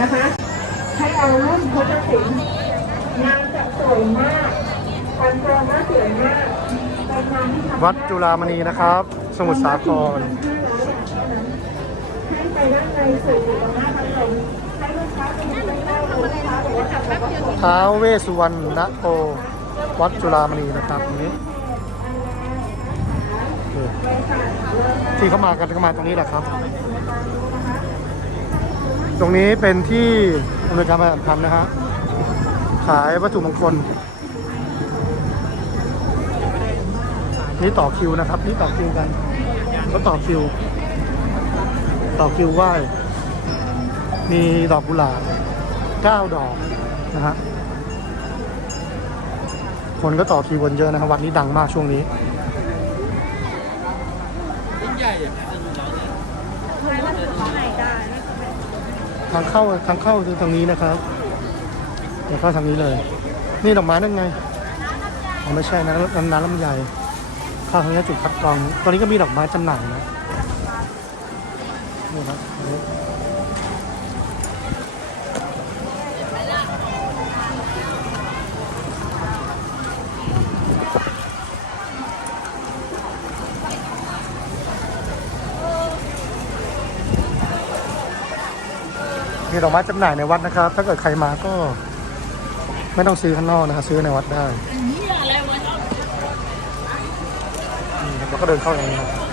นะคะ ให้เอารุ่นพุทธศิลป์งานจะสวยมากคอนโทรลก็สวยมากเป็นงานที่ทำวัดจุฬามณีนะครับ สมุทรสาคร ให้ไปด้านในสื่ออยู่ตรงหน้าพัดลมให้ลูกค้าไปดูใกล้ๆลูกค้าบอกว่าขับรถก็ท้าวเวสสุวรรณโกวัดจุฬามณีนะครับตรงนี้โอเคที่เขามากันก็มาตรงนี้แหละครับ ตรงนี้เป็นที่อำนวยการประชาสัมพันธ์นะฮะ ขายวัตถุมงคล นี่ต่อคิวนะครับ นี่ต่อคิวกันก็ต่อคิว ต่อคิวไหว้ มีดอกกุหลาบเก้าดอกนะฮะ คนก็ต่อคิวกันเยอะนะครับวัดนี้ดังมากช่วงนี้ยิ่งใหญ่ ทางเข้าทางเข้าคือตรงนี้นะครับเดี๋ยวเข้าทางนี้เลย นี่ดอกไม้นั่นไงอ๋อไม่ใช่นะน้ำน้ำลำไยเข้าทางนี้จุดคัดกรองตอนนี้ก็มีดอกไม้จำหน่ายนะนี่ครับ มีดอกไม้จำหน่ายในวัดนะครับ ถ้าเกิดใครมาก็ ไม่ต้องซื้อข้างนอกนะครับซื้อในวัดได้นี่ครับแล้วก็เดินเข้าอย่างนี้ครับ